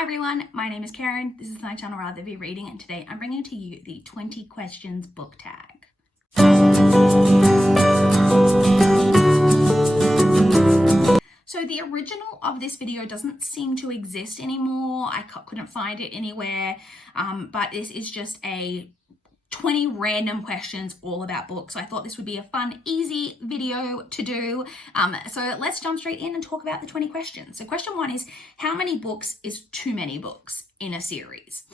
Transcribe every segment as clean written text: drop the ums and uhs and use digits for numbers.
Hi everyone, my name is Karen. This is my channel rtBDX, and today I'm bringing to you the 20 questions book tag. So the original of this video doesn't seem to exist anymore. I couldn't find it anywhere, but this is just a 20 random questions all about books. So I thought this would be a fun, easy video to do. So let's jump straight in and talk about the 20 questions. So question 1 is, how many books is too many books in a series?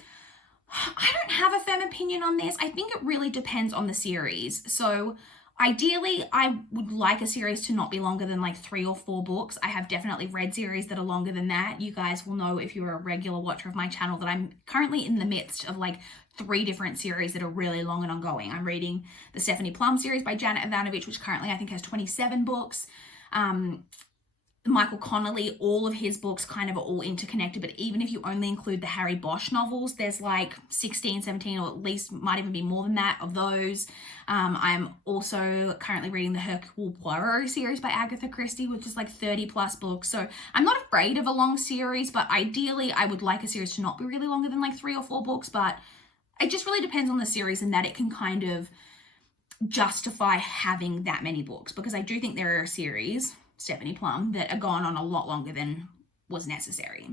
I don't have a firm opinion on this. I think it really depends on the series. So ideally, I would like a series to not be longer than like 3 or 4 books. I have definitely read series that are longer than that. You guys will know if you're a regular watcher of my channel that I'm currently in the midst of like 3 different series that are really long and ongoing. I'm reading the Stephanie Plum series by Janet Evanovich, which currently I think has 27 books. Michael Connolly, all of his books kind of are all interconnected, but even if you only include the Harry Bosch novels, there's like 16, 17, or at least might even be more than that of those. I'm also currently reading the Hercule Poirot series by Agatha Christie, which is like 30 plus books. So I'm not afraid of a long series, but ideally I would like a series to not be really longer than like 3 or 4 books, but it just really depends on the series and that it can kind of justify having that many books, because I do think there are series, Stephanie Plum, that are gone on a lot longer than was necessary.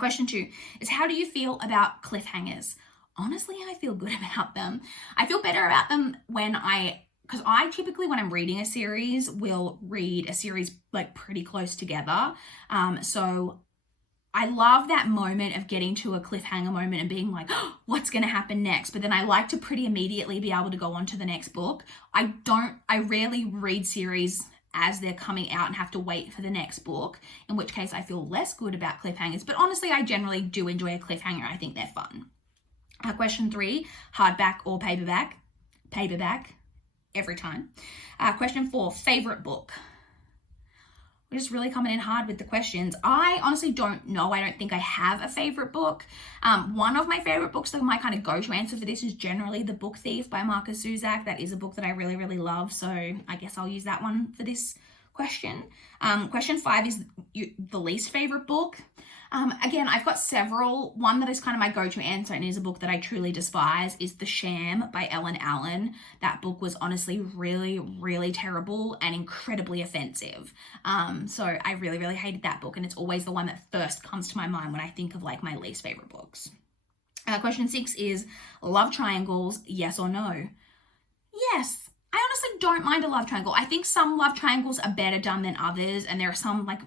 Question 2 is, how do you feel about cliffhangers? Honestly, I feel good about them. I feel better about them because I typically, when I'm reading a series, will read a series like pretty close together. So I love that moment of getting to a cliffhanger moment and being like, oh, what's going to happen next? But then I like to pretty immediately be able to go on to the next book. I rarely read series as they're coming out and have to wait for the next book, in which case I feel less good about cliffhangers. But honestly, I generally do enjoy a cliffhanger. I think they're fun. Question 3, hardback or paperback? Paperback, every time. Question 4, favorite book? We're just really coming in hard with the questions. I honestly don't know. I don't think I have a favorite book. One of my favorite books, though, my kind of go-to answer for this is generally The Book Thief by Marcus Zusak. That is a book that I really, really love. So I guess I'll use that one for this question. Question 5 is the least favorite book. Again, I've got several. One that is kind of my go-to answer and is a book that I truly despise is The Sham by Ellen Allen. That book was honestly really, really terrible and incredibly offensive. So I really, really hated that book, and it's always the one that first comes to my mind when I think of like my least favorite books. Question 6 is, love triangles, yes or no? Yes. I honestly don't mind a love triangle. I think some love triangles are better done than others, and there are some like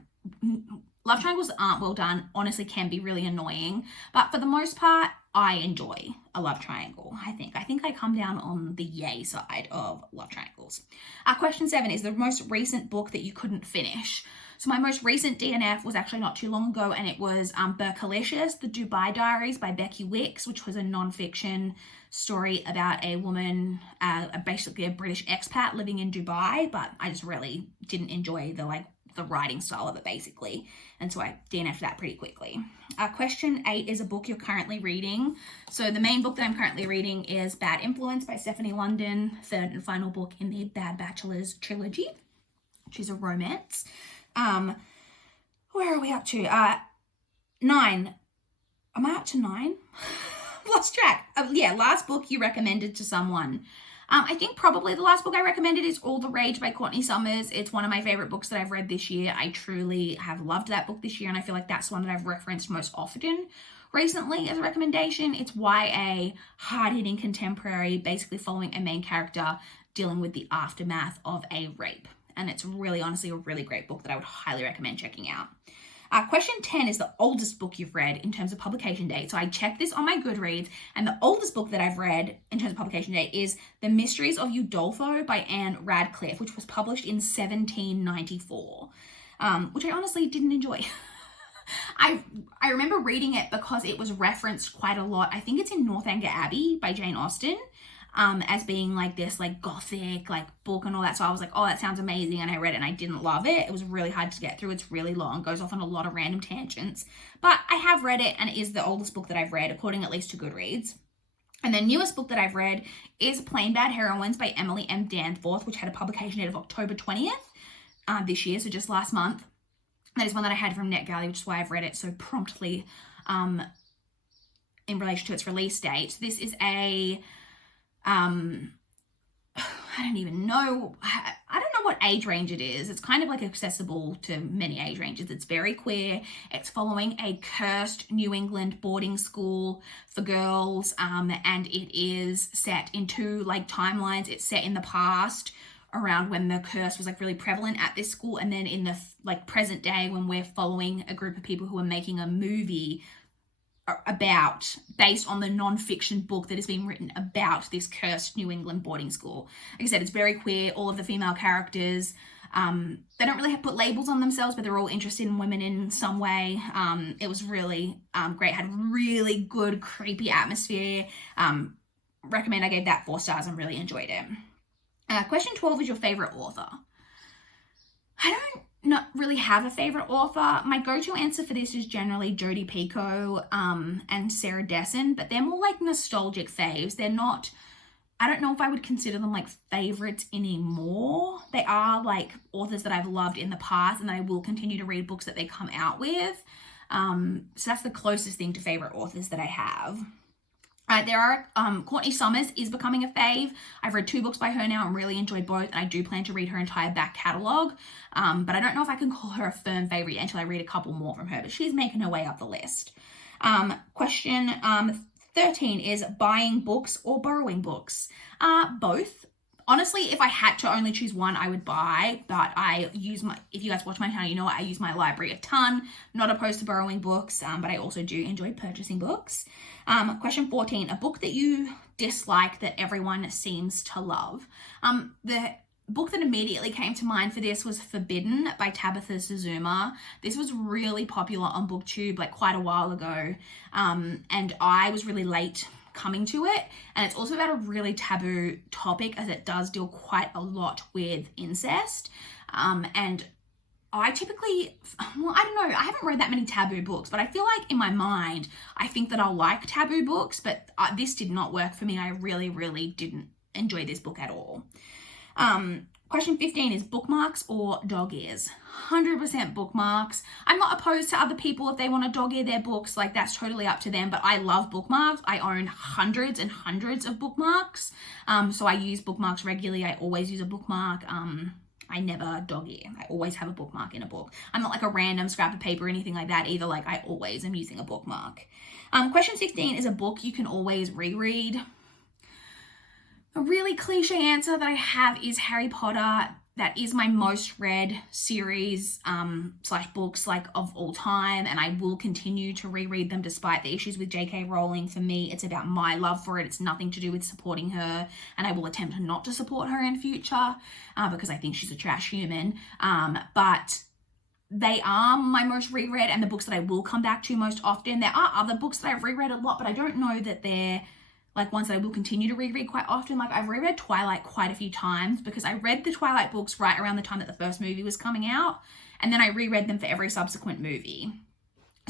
love triangles that aren't well done, honestly can be really annoying. But for the most part, I enjoy a love triangle, I think. I think I come down on the yay side of love triangles. Question 7 is the most recent book that you couldn't finish. So my most recent DNF was actually not too long ago, and it was Burkalicious, The Dubai Diaries by Becky Wicks, which was a non-fiction story about a woman, basically a British expat living in Dubai, but I just really didn't enjoy the writing style of it, basically. And so I DNF'd that pretty quickly. Question 8 is a book you're currently reading. So the main book that I'm currently reading is Bad Influence by Stephanie London, third and final book in the Bad Bachelors trilogy, which is a romance. Where are we up to? 9. Am I up to 9? Lost track. Yeah, last book you recommended to someone. I think probably the last book I recommended is All the Rage by Courtney Summers. It's one of my favorite books that I've read this year. I truly have loved that book this year, and I feel like that's one that I've referenced most often recently as a recommendation. It's YA, hard-hitting contemporary, basically following a main character dealing with the aftermath of a rape. And it's really, honestly, a really great book that I would highly recommend checking out. Question 10 is the oldest book you've read in terms of publication date. So I checked this on my Goodreads, and the oldest book that I've read in terms of publication date is The Mysteries of Udolpho by Anne Radcliffe, which was published in 1794, which I honestly didn't enjoy. I remember reading it because it was referenced quite a lot. I think it's in Northanger Abbey by Jane Austen, as being like this like gothic like book and all that. So I was like, oh, that sounds amazing. And I read it and I didn't love it. It was really hard to get through. It's really long, goes off on a lot of random tangents, but I have read it, and it is the oldest book that I've read, according at least to Goodreads. And the newest book that I've read is Plain Bad Heroines by Emily M. Danforth, which had a publication date of October 20th this year, so just last month. That is one that I had from NetGalley, which is why I've read it so promptly in relation to its release date. This is a, I don't even know. I don't know what age range it is. It's kind of like accessible to many age ranges. It's very queer. It's following a cursed New England boarding school for girls, and it is set in two like timelines. It's set in the past, around when the curse was like really prevalent at this school, and then in the like present day when we're following a group of people who are making a movie based on the non-fiction book that has been written about this cursed New England boarding school. Like I said, it's very queer. All of the female characters, they don't really put labels on themselves, but they're all interested in women in some way. It was really great. Had really good creepy atmosphere. Recommend. I gave that 4 stars and really enjoyed it. Question 12 is your favorite author. I don't not really have a favorite author. My go-to answer for this is generally Jodi Picoult and Sarah Dessen, but they're more like nostalgic faves. They're not, I don't know if I would consider them like favorites anymore. They are like authors that I've loved in the past, and I will continue to read books that they come out with. So that's the closest thing to favorite authors that I have. There are, Courtney Summers is becoming a fave. I've read 2 books by her now and really enjoyed both, and I do plan to read her entire back catalogue, but I don't know if I can call her a firm favourite until I read a couple more from her, but she's making her way up the list. Question 13 is buying books or borrowing books? Both. Honestly, if I had to only choose one, I would buy, but if you guys watch my channel, you know I use my library a ton. Not opposed to borrowing books, but I also do enjoy purchasing books. Question 14, a book that you dislike that everyone seems to love. The book that immediately came to mind for this was Forbidden by Tabitha Suzuma. This was really popular on BookTube like quite a while ago, and I was really late coming to it, and it's also about a really taboo topic as it does deal quite a lot with incest, and I typically, well, I don't know, I haven't read that many taboo books, but I feel like in my mind I think that I'll like taboo books, but this did not work for me. I really didn't enjoy this book at all. Question 15 is bookmarks or dog ears? 100% bookmarks. I'm not opposed to other people if they want to dog ear their books, like that's totally up to them, but I love bookmarks. I own hundreds and hundreds of bookmarks, so I use bookmarks regularly. I always use a bookmark. I never dog ear. I always have a bookmark in a book. I'm not like a random scrap of paper or anything like that either. Like I always am using a bookmark. Question 16 is a book you can always reread. A really cliche answer that I have is Harry Potter. That is my most read series / books like of all time, and I will continue to reread them despite the issues with J.K. Rowling. For me, it's about my love for it. It's nothing to do with supporting her, and I will attempt not to support her in future because I think she's a trash human. But they are my most reread and the books that I will come back to most often. There are other books that I've reread a lot, but I don't know that they're like ones that I will continue to reread quite often. Like I've reread Twilight quite a few times because I read the Twilight books right around the time that the first movie was coming out, and then I reread them for every subsequent movie.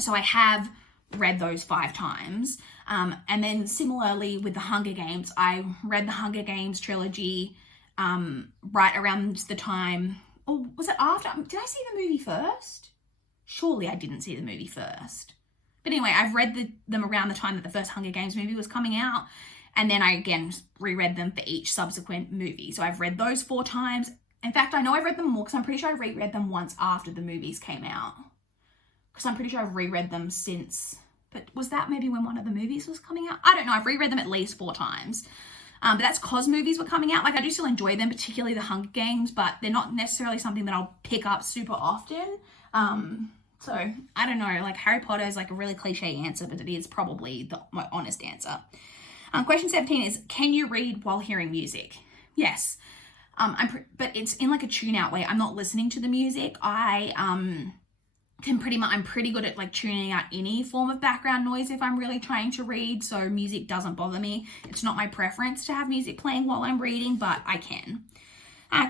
So I have read those 5 times. And then similarly with the Hunger Games, I read the Hunger Games trilogy right around the time, or was it after? Did I see the movie first? Surely I didn't see the movie first. But anyway, I've read them around the time that the first Hunger Games movie was coming out, and then I again reread them for each subsequent movie. So I've read those 4 times. In fact, I know I've read them more because I'm pretty sure I reread them once after the movies came out. Because I'm pretty sure I've reread them since, but was that maybe when one of the movies was coming out? I don't know. I've reread them at least 4 times. But that's because movies were coming out. Like I do still enjoy them, particularly the Hunger Games, but they're not necessarily something that I'll pick up super often. So I don't know, like Harry Potter is like a really cliche answer, but it is probably my honest answer. Question 17 is, can you read while hearing music? Yes. But it's in like a tune out way. I'm not listening to the music. I'm pretty good at like tuning out any form of background noise if I'm really trying to read. So music doesn't bother me. It's not my preference to have music playing while I'm reading, but I can.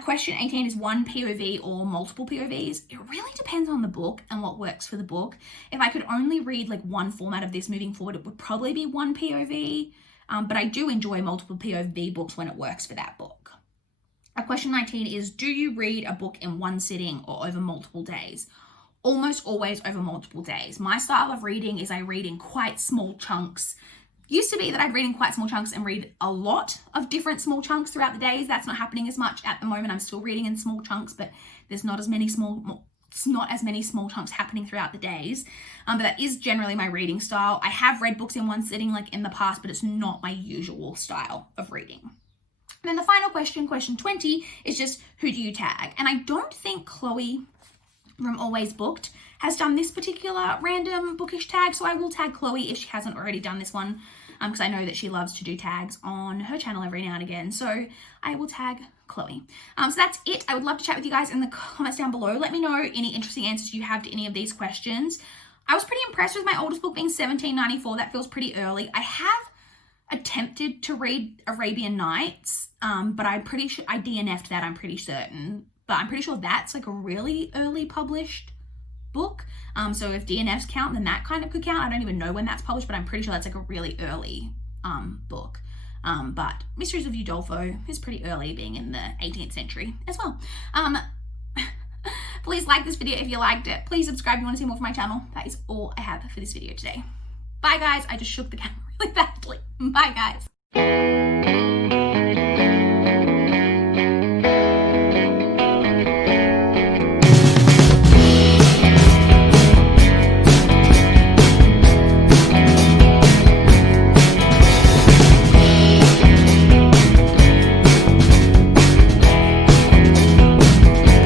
Question 18 is one POV or multiple POVs. It really depends on the book and what works for the book. If I could only read like one format of this moving forward, it would probably be one POV. But I do enjoy multiple POV books when it works for that book. Question 19 is, do you read a book in one sitting or over multiple days? almost always over multiple days. My style of reading is I read in quite small chunks. Used to be that I'd read in quite small chunks and read a lot of different small chunks throughout the days. That's not happening as much at the moment. I'm still reading in small chunks, but there's not as many small chunks happening throughout the days. But that is generally my reading style. I have read books in one sitting like in the past, but it's not my usual style of reading. And then the final question 20, is just who do you tag? And I don't think Chloe from Always Booked has done this particular random bookish tag, so I will tag Chloe if she hasn't already done this one, because I know that she loves to do tags on her channel every now and again, so I will tag Chloe. So that's it. I would love to chat with you guys in the comments down below. Let me know any interesting answers you have to any of these questions. I was pretty impressed with my oldest book being $17.94. That feels pretty early. I have attempted to read Arabian Nights, but I'm pretty sure I DNF'd that, I'm pretty certain. But I'm pretty sure that's like a really early published book. So if DNFs count, then that kind of could count. I don't even know when that's published, but I'm pretty sure that's like a really early book. But Mysteries of Udolpho is pretty early, being in the 18th century as well. Please like this video if you liked it. Please subscribe if you want to see more from my channel. That is all I have for this video today. Bye guys. I just shook the camera really badly. Bye guys.